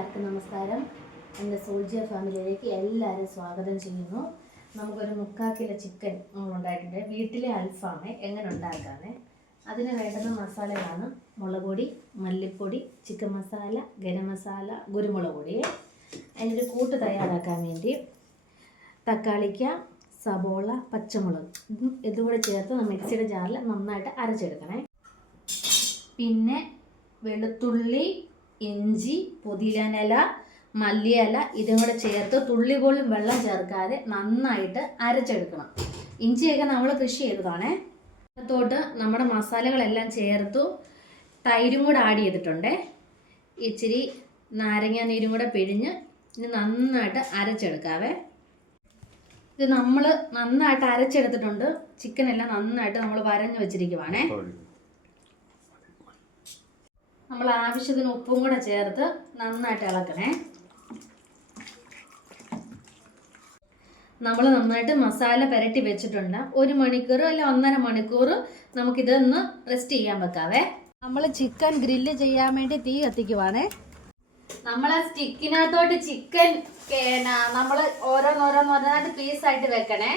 എല്ലാവർക്കും നമസ്കാരം. എൻ്റെ സോൾജിയ ഫാമിലിയിലേക്ക് എല്ലാവരും സ്വാഗതം ചെയ്യുന്നു. നമുക്കൊരു 3/4 കിലോ ചിക്കൻ ഉണ്ടായിട്ടുണ്ട്. വീട്ടിലെ അൽഫാമേ എങ്ങനെ ഉണ്ടാക്കാനേ അതിന് വേണ്ടുന്ന മസാലകളാണ് മുളക് പൊടി, മല്ലിപ്പൊടി, ചിക്കൻ മസാല, ഗരം മസാല, കുരുമുളക് പൊടി. അതിനൊരു കൂട്ട് തയ്യാറാക്കാൻ വേണ്ടി തക്കാളിക്ക, സബോള, പച്ചമുളക് ഇതും കൂടെ ചേർത്ത് നമ്മൾ മിക്സിയുടെ ജാറിൽ നന്നായിട്ട് അരച്ചെടുക്കണേ. പിന്നെ വെളുത്തുള്ളി, ഇഞ്ചി, പുതിനയില, മല്ലിയില ഇതും കൂടെ ചേർത്ത് തുള്ളി പോലും വെള്ളം ചേർക്കാതെ നന്നായിട്ട് അരച്ചെടുക്കണം. ഇഞ്ചിയൊക്കെ നമ്മൾ കൃഷി ചെയ്തതാണേ. അതിനകത്തോട്ട് നമ്മുടെ മസാലകളെല്ലാം ചേർത്തു. തൈരും കൂടെ ആഡ് ചെയ്തിട്ടുണ്ട്. ഇച്ചിരി നാരങ്ങ നീരും കൂടെ പിഴിഞ്ഞ് ഇനി നന്നായിട്ട് അരച്ചെടുക്കാവേ. ഇത് നമ്മൾ നന്നായിട്ട് അരച്ചെടുത്തിട്ടുണ്ട്. ചിക്കനെല്ലാം നന്നായിട്ട് നമ്മൾ വരഞ്ഞ് വെച്ചിരിക്കുവാണേ. നമ്മൾ ആവശ്യത്തിന് ഉപ്പും കൂടെ ചേർത്ത് നന്നായിട്ട് ഇളക്കണേ. നമ്മൾ നന്നായിട്ട് മസാല പുരട്ടി വെച്ചിട്ടുണ്ട്. 1 മണിക്കൂർ അല്ല 1.5 മണിക്കൂർ നമുക്കിതൊന്ന് റെസ്റ്റ് ചെയ്യാൻ വെക്കാവേ. നമ്മൾ ചിക്കൻ ഗ്രില്ല് ചെയ്യാൻ വേണ്ടി തീ കത്തിക്കുവാണേ. നമ്മൾ ആ സ്റ്റിക്കിനകത്തോട്ട് ചിക്കൻ നമ്മൾ ഓരോന്നോരോന്നായിട്ട് പീസായിട്ട് വെക്കണേ.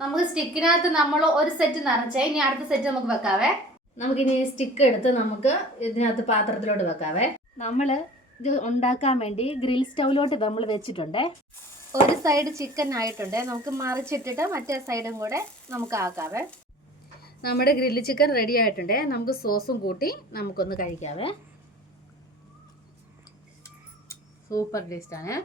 നമുക്ക് സ്റ്റിക്കിനകത്ത് നമ്മൾ ഒരു സെറ്റ് നിറച്ചേ. ഇനി അടുത്ത സെറ്റ് നമുക്ക് വെക്കാവേ. നമുക്കിനി സ്റ്റിക്ക് എടുത്ത് നമുക്ക് ഇതിനകത്ത് പാത്രത്തിലോട്ട് വെക്കാവേ. നമ്മൾ ഇത് ഉണ്ടാക്കാൻ വേണ്ടി ഗ്രിൽ സ്റ്റൗവിലോട്ട് നമ്മൾ വെച്ചിട്ടുണ്ട്. ഒരു സൈഡ് ചിക്കൻ ആയിട്ടുണ്ട്. നമുക്ക് മറിച്ചിട്ടിട്ട് മറ്റേ സൈഡും കൂടെ നമുക്ക് ആക്കാവേ. നമ്മുടെ ഗ്രില്ല് ചിക്കൻ റെഡി ആയിട്ടുണ്ട്. നമുക്ക് സോസും കൂട്ടി നമുക്കൊന്ന് കഴിക്കാവേ. സൂപ്പർ ടേസ്റ്റാണ്.